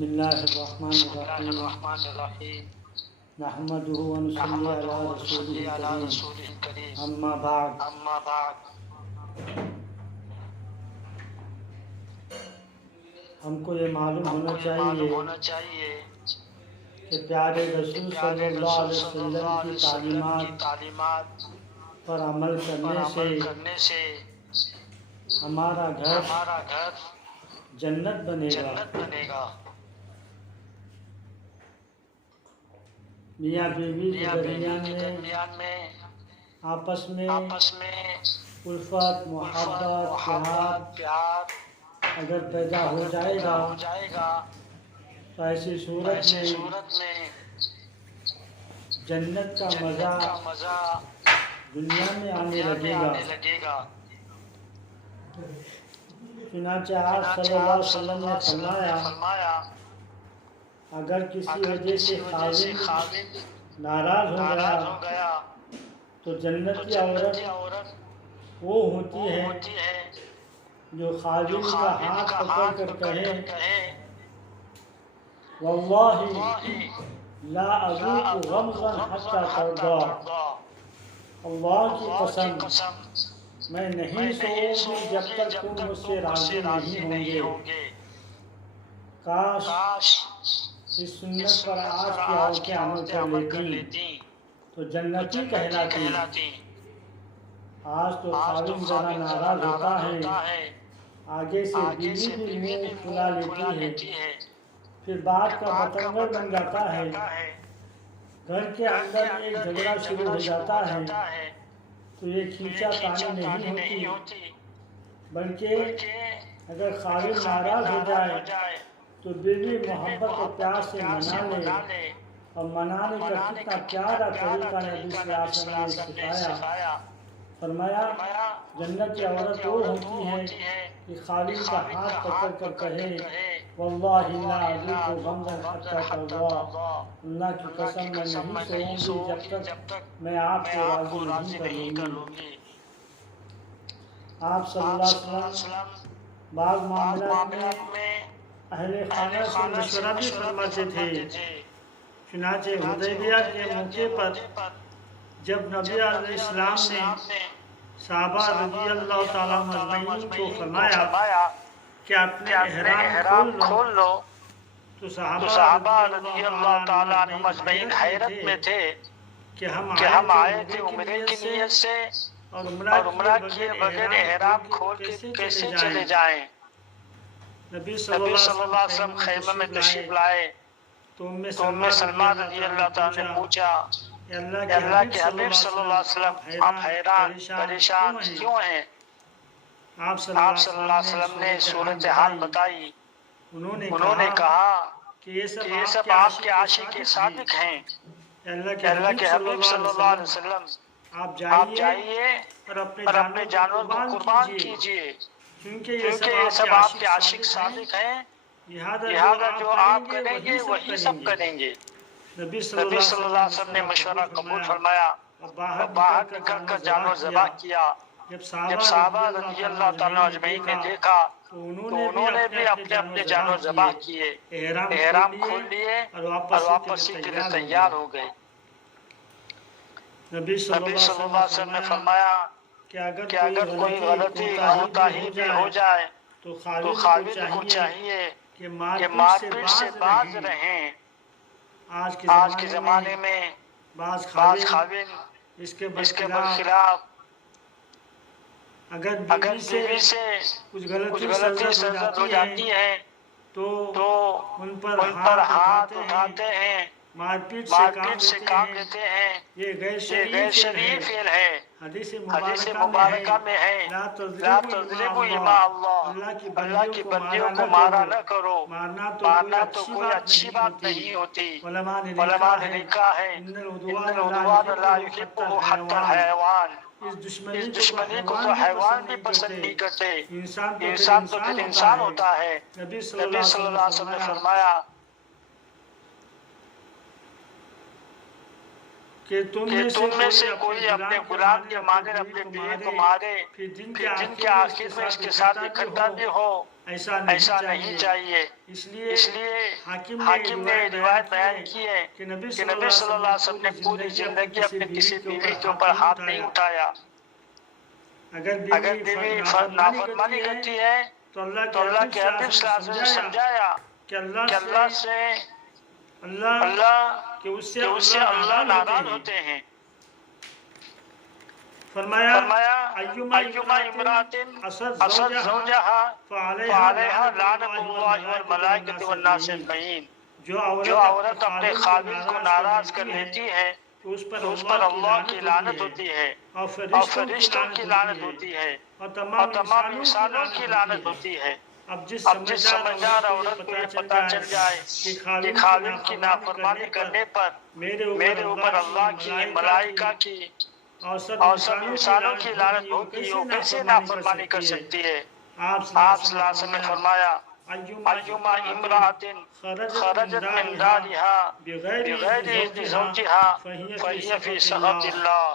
بسم الله الرحمن الرحيم نحمده ونصلي على رسوله الكريم أما بعد ہم کو یہ معلوم ہونا چاہیے کہ پیارے رسول صلی اللہ علیہ وسلم کی تعلیمات پر عمل کرنے سے ہمارا گھر جنت بنے گا۔ میاں بیوی کے درمیان میں آپس میں الفت، محبت، پیار اگر پیدا ہو جائے گا تو ایسی صورت میں جنت کا مزہ دنیا میں آنے لگے گا۔ چنانچہ آپ صلی اللہ علیہ وسلم نے فرمایا اگر کسی وجہ سے خاوند ناراض ہو گیا تو جنت کی عورت وہ ہوتی ہے جو خاوند کا ہاتھ پکڑ کر کہے واللہ لا اذوق غمضا حتی ترضى، اللہ کی قسم میں نہیں سوؤں گی جب تک تم مجھ سے راضی نہیں ہوں گے۔ کاش اس سنت پر آج کی عورتیں عمل کر لیتی تو جنتی کہلاتی۔ آج تو خاوند ذرا ناراض ہوتا ہے، آگے سے بیوی بھی منہ پھلا لیتی ہے، پھر بات کا بتنگڑ بن جاتا ہے، گھر کے اندر ایک جھگڑا شروع ہو جاتا ہے تو یہ کھینچا تانی نہیں ہوتی، بلکہ اگر خاوند ناراض ہو جائے تو بیوی محبت و پیار سے منا لے، اور منانے کا کتنا پیارا طریقہ نبی صلی اللہ علیہ وسلم نے سکھایا۔ فرمایا جنت کی عورت وہ ہوتی ہے کہ خاوند کا ہاتھ پکڑ کر کہے واللہ لا اذوق غمضا حتی ترضى، اللہ کی قسم میں نہیں سوؤں گی جب تک میں آپ کو راضی نہیں کروں گی۔ آپ صلی اللہ علیہ وسلم بعض معاملات میں اہل خانہ سے مشورہ بھی فرماتے تھے۔ چنانچہ حدیبیہ کے موقع پر جب نبی علیہ السلام نے صحابہ رضی اللہ تعالیٰ مجمعین کو فرمایا کہ اپنے احرام کھول لو تو صحابہ رضی اللہ تعالیٰ مجمعین حیرت میں تھے کہ ہم آئے تھے عمرے کی نیت سے اور عمرہ کیے بغیر احرام کھول کے کیسے چلے جائیں۔ نبی صلی اللہ علیہ وسلم خیمہ میں تشریف لائے تو ام سلمہ رضی اللہ تعالیٰ نے پوچھا کہ اللہ کے حبیب صلی اللہ علیہ وسلم آپ حیران پریشان کیوں ہیں؟ آپ صلی اللہ علیہ وسلم نے صورتحال بتائی۔ انہوں نے کہا کہ یہ سب آپ کے عاشق صادق ہیں، اللہ کے حبیب صلی اللہ علیہ وسلم آپ جائیے اور اپنے جانور کو قربان کیجئے، کیونکہ یہ سب آپ کے عاشق صادق ہیں، لہذا جو آپ کریں گے وہی سب کریں گے۔ نبی صلی اللہ علیہ وسلم نے مشورہ قبول فرمایا اور باہر نکل کر جانور ذبح کیا۔ جب صحابہ رضی اللہ تعالیٰ اجمعین نے دیکھا تو انہوں نے بھی اپنے جانور ذبح کیے، احرام کھول لیے اور واپسی کے لیے تیار ہو گئے۔ نبی صلی اللہ علیہ وسلم نے فرمایا کہ اگر کوئی غلطی کوتاہی بھی ہو جائے تو خاوند کو چاہیے کہ مار پیٹ سے باز رہیں۔ آج کے زمانے میں بعض خاوند اس کے برخلاف اگر بیوی سے کچھ غلطی سرزد ہو جاتی ہے تو ان پر ہاتھ اٹھاتے ہیں، مار پیٹ سے کام لیتے ہیں۔ یہ غیر شرعی فعل ہے۔ حدیث مبارکہ میں ہے لا تضربوا اماء اللہ، اللہ کی بندیوں کو مارا نہ کرو، مارنا تو کوئی اچھی بات نہیں ہوتی۔ علماء نے لکھا ہے ان العدوان لا يحبه حتى الحيوان، اس دشمنی کو تو حیوان بھی پسند نہیں کرتے، انسان تو پھر انسان ہوتا ہے۔ نبی صلی اللہ علیہ وسلم نے فرمایا کہ تم میں سے کوئی اپنے غلام کے مانند اپنے بیوی کو مارے پھر دن کے آخر میں اس کے ساتھ اکٹھا بھی ہو، ایسا نہیں چاہیے. اس لیے حاکم نے روایت بیان کی ہے کہ نبی صلی اللہ علیہ وسلم نے پوری زندگی اپنے کسی بیوی کے اوپر ہاتھ نہیں اٹھایا. اگر بیوی نافرمانی کرتی ہے تو اللہ کے حبیب صلی اللہ علیہ وسلم نے سمجھایا کہ اللہ کہ اس سے اللہ ناراض ہوتے ہیں. فرمایا ایما امرأۃ اسد زوجہا فعلیہا لعنۃ اللہ والملائکۃ والناس اجمعین. جو عورت اپنے خاوند کو ناراض کر لیتی ہے تو اس پر اللہ کی لعنت ہوتی ہے اور فرشتوں کی لعنت ہوتی ہے اور تمام انسانوں کی لعنت ہوتی ہے. اب جس سمجھدار عورت کو یہ پتہ چل جائے کہ خاوند کی نافرمانی کرنے پر میرے اوپر اللہ کی ملائکہ کی اور سب انسانوں کی لعنت ہوگی، وہ کیسے نافرمانی کر سکتی ہے. آپ صلی اللہ علیہ وسلم نے فرمایا ایما امرأۃ خرجت من دارها بغیر اذن زوجها فہی فی سخط اللہ.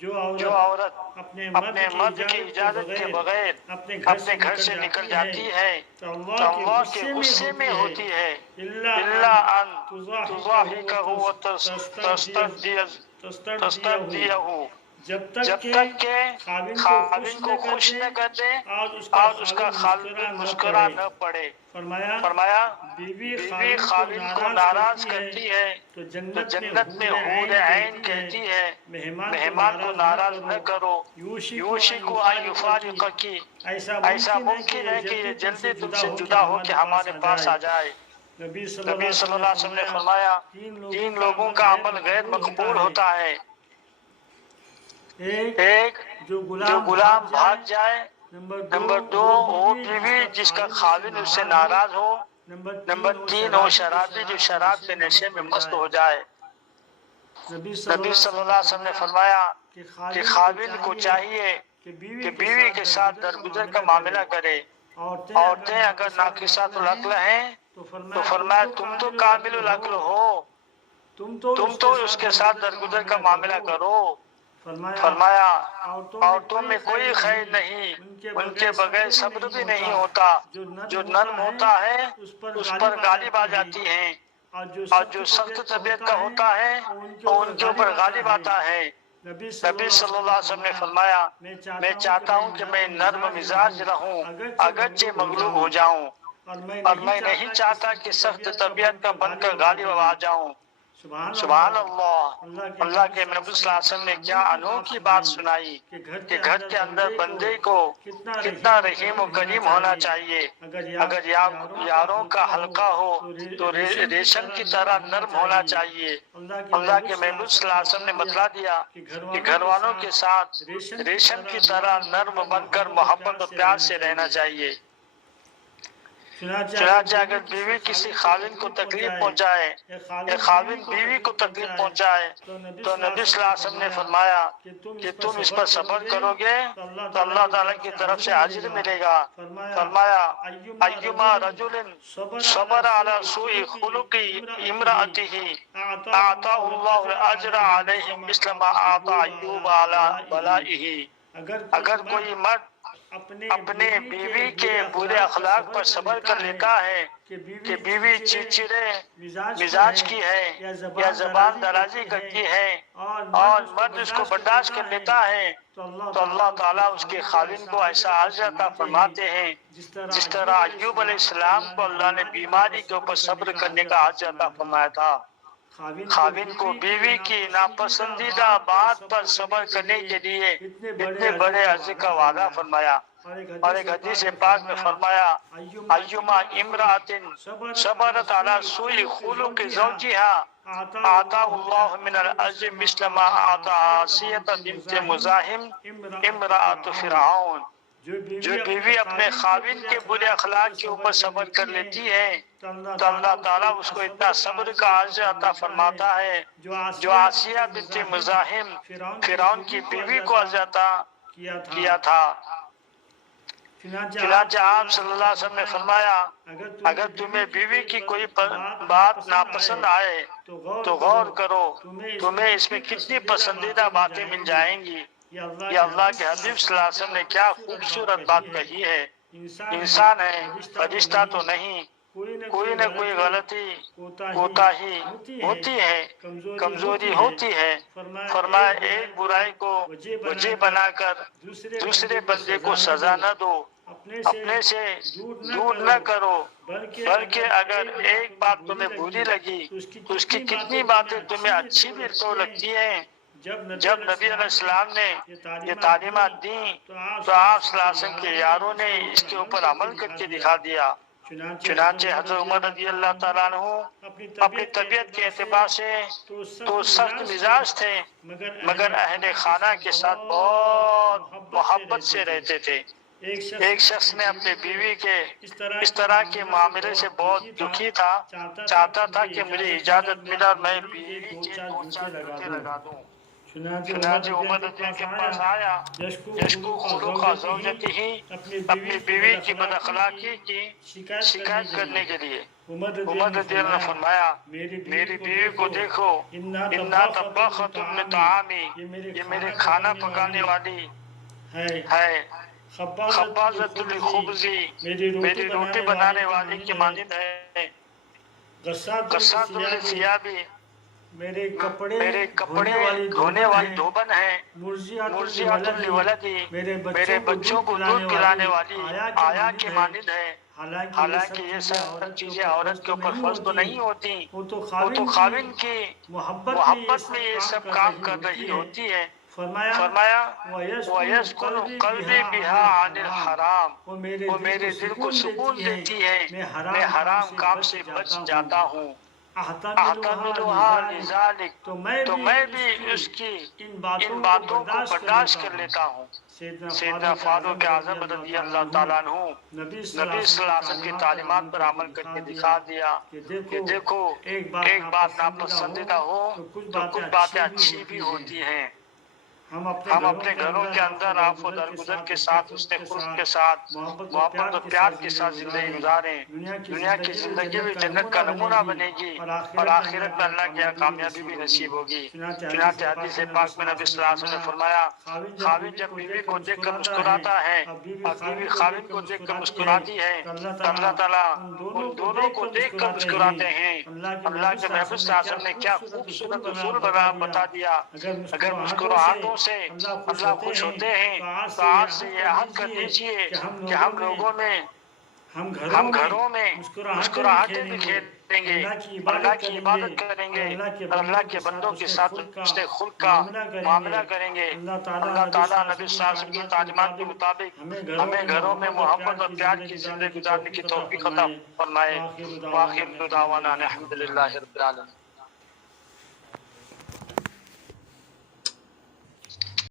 جو عورت اپنے مرد کی اجازت کے بغیر اپنے گھر سے نکل جاتی ہے تو اللہ کے غصے میں ہوتی ہے. الا ان تضاحکہ وتسترضیہ، جب تک کہ خاوند کو خوش نہ کر دے اور اس کا خاوند مسکرا نہ پڑے. فرمایا بیوی خاوند کو ناراض کرتی ہے تو جنت میں حور عین کہتی ہے مہمان کو ناراض نہ کرو. یوشک ان یفارقک، ایسا ممکن ہے کہ یہ جلدی تم سے جدا ہو کے ہمارے پاس آ جائے. نبی صلی اللہ علیہ وسلم نے فرمایا 3 لوگوں کا عمل غیر مقبول ہوتا ہے. ایک جو غلام بھاگ جائے. نمبر 2 وہ بیوی جس کا خاوند اس سے ناراض ہو. نمبر 3 وہ شرابی جو شراب کے نشے میں مست ہو جائے. نبی صلی اللہ علیہ وسلم نے فرمایا کہ خاوند کو چاہیے کہ بیوی کے ساتھ درگزر کا معاملہ کرے. عورتیں اگر ناقصات العقل ہیں تو فرمایا تم تو کامل العقل ہو، تم تو اس کے ساتھ درگزر کا معاملہ کرو. فرمایا عورتوں میں کوئی خیر نہیں، ان کے بغیر صبر بھی نہیں ہوتا. جو نرم ہوتا ہے اس پر غالب آ جاتی ہیں اور جو سخت طبیعت کا ہوتا ہے وہ ان کے اوپر غالب آتا ہے. نبی صلی اللہ علیہ وسلم نے فرمایا میں چاہتا ہوں کہ میں نرم مزاج رہوں اگرچہ مغلوب ہو جاؤں، اور میں نہیں چاہتا کہ سخت طبیعت کا بن کر غالب آ جاؤں. سبحان اللہ. اللہ کے نبی صلی اللہ علیہ وسلم نے کیا انوکھی بات سنائی کہ گھر کے اندر بندے کو کتنا رحیم و کریم ہونا چاہیے. اگر یاروں کا حلقہ ہو تو ریشم کی طرح نرم ہونا چاہیے. اللہ کے محبوب صلی اللہ علیہ وسلم نے بتلا دیا کہ گھر والوں کے ساتھ ریشم کی طرح نرم بن کر محبت و پیار سے رہنا چاہیے. چنانچہ اگر بیوی کسی خاوند کو تکلیف پہنچائے یا خاوند بیوی کو تکلیف پہنچائے تو نبی صلی اللہ علیہ وسلم نے فرمایا کہ تم اس پر صبر کرو گے تو اللہ تعالیٰ کی طرف سے اجر ملے گا. فرمایا ایما رجل صبر علی سوء خلق امرأته اعطاه الله الاجر علیہ مثل ما اعطى ایوب علی بلائه. اگر کوئی مرد اپنے بیوی کے برے اخلاق پر صبر کر لیتا ہے کہ بیوی چڑچڑے مزاج کی ہے یا زبان درازی کرتی ہے اور مرد اس کو برداشت کر لیتا ہے تو اللہ تعالیٰ اس کے خاوند کو ایسا اجر عطا فرماتے ہیں جس طرح ایوب علیہ السلام کو اللہ نے بیماری کے اوپر صبر کرنے کا اجر عطا فرمایا تھا. خاوند کو بیوی کی ناپسندیدہ بات پر صبر کرنے کے لیے اتنے بڑے اجر کا وعدہ فرمایا. اور ایک حدیث پاک میں فرمایا ایما امرأۃ صبرت علی سوء خلق زوجها اعطاہ اللہ من الاجر مثل ما اعطى عاصیۃ بنت مزاحم امرأۃ فرعون. جو بیوی اپنے خاوند کے برے اخلاق کے اوپر صبر کر لیتی ہے تو اللہ تعالیٰ اس کو اتنا صبر کا اجر عطا فرماتا ہے جو عاصیہ بنت مزاحم فرعون کی بیوی کو اجر عطا کیا تھا. چنانچہ آپ صلی اللہ علیہ وسلم نے فرمایا اگر تمہیں بیوی کی کوئی بات ناپسند آئے تو غور کرو تمہیں اس میں کتنی پسندیدہ باتیں مل جائیں گی. یہ اللہ کے حبیب صلی اللہ علیہ وسلم نے کیا خوبصورت بات کہی ہے. انسان ہے، فرشتہ تو نہیں۔ کوئی نہ کوئی غلطی کوتاہی ہوتی ہے، کمزوری ہوتی ہے۔ فرمایا ایک برائی کو وجہ بنا کر دوسرے بندے کو سزا نہ دو، اپنے سے دور نہ کرو، بلکہ اگر ایک بات تمہیں بری لگی تو اس کی کتنی باتیں تمہیں اچھی بھی تو لگتی ہیں۔ جب نبی علیہ السلام نے یہ تعلیمات دیں تو آپ صلی اللہ علیہ وسلم کے یاروں نے اس کے اوپر عمل کر کے دکھا دیا۔ چنانچہ حضرت عمر رضی اللہ تعالیٰ عنہ اپنی طبیعت کے اعتبار سے تو سخت مزاج تھے، مگر اہل خانہ کے ساتھ بہت محبت سے رہتے تھے۔ ایک شخص نے اپنے بیوی کے اس طرح کے معاملے سے بہت دکھی تھا، چاہتا تھا کہ مجھے اجازت ملا اور میں بیوی کے 2-4 جوتے لگا دوں۔ چنانچہ عمر رضی اللہ کے پاس آیا، یشکو خلق زوجتہ، اپنی بیوی کی بد اخلاقی کی شکایت کرنے کے لیے۔ عمر رضی اللہ نے فرمایا میری بیوی کو دیکھو، اِنَّا طَبَّاخَةٌ لِطَعَامِي، یہ میرے کھانا پکانے والی ہے، خبازۃ للخبز، میری روٹی بنانے والی کی مانند ہے، غساۃ للثیاب، میرے کپڑے دھونے والی دھوبن ہے، مرضعۃ لولدی، میرے بچوں کو دودھ پلانے والی آیا کی مانند ہے۔ حالانکہ یہ سب چیزیں عورت کے اوپر فرض تو نہیں ہوتی، وہ تو خاوند کی محبت میں یہ سب کام کر رہی ہوتی ہے۔ فرمایا وَيَسْكُنُ قَلْبِي بِهَا عَنِ الْحَرَامِ، وہ میرے دل کو سکون دیتی ہے، میں حرام کام سے بچ جاتا ہوں۔ احتملها لذلك، تو میں بھی اس کی ان باتوں کو برداشت کر لیتا ہوں۔ سیدنا فاروق اعظم رضی اللہ تعالیٰ عنہ نبی صلی اللہ علیہ وسلم کی تعلیمات پر عمل کر کے دکھا دیا کہ دیکھو ایک بات ناپسندیدہ ہو تو کچھ باتیں اچھی بھی ہوتی ہیں۔ ہم اپنے گھروں کے اندر آف و درگزر کے ساتھ، حسن خلق کے ساتھ، محبت و پیار کے ساتھ زندگی گزاریں، دنیا کی زندگی بھی جنت کا نمونہ بنے گی اور آخرت میں اللہ کی کامیابی بھی نصیب ہوگی۔ چنانچہ حدیث پاک میں نبی صلی اللہ علیہ وسلم نے فرمایا خاوند جب بیوی کو دیکھ کر مسکراتا ہے اور بیوی خاوند کو دیکھ کر مسکراتی ہے تو اللہ تعالیٰ ان دونوں کو دیکھ کر مسکراتے ہیں۔ اللہ کے محبوب صلی اللہ علیہ وسلم نے کیا خوبصورت اصول بتا دیا، اگر مسکراہٹوں سے اللہ خوش ہوتے ہیں تو آج سے یہ عہد کر لیجئے کہ ہم لوگوں میں ہم گھروں میں مسکراہٹیں بکھیریں گے، اللہ کی عبادت کریں گے اور اللہ کے بندوں کے ساتھ حسن خلق کا معاملہ کریں گے۔ اللہ تعالیٰ نبی صلی اللہ علیہ وسلم کی تعلیمات کے مطابق ہمیں گھروں میں محبت اور پیار کی زندگی گزارنے کی توفیق عطا فرمائے۔ وآخر دعوانا الحمد للہ رب العالمین۔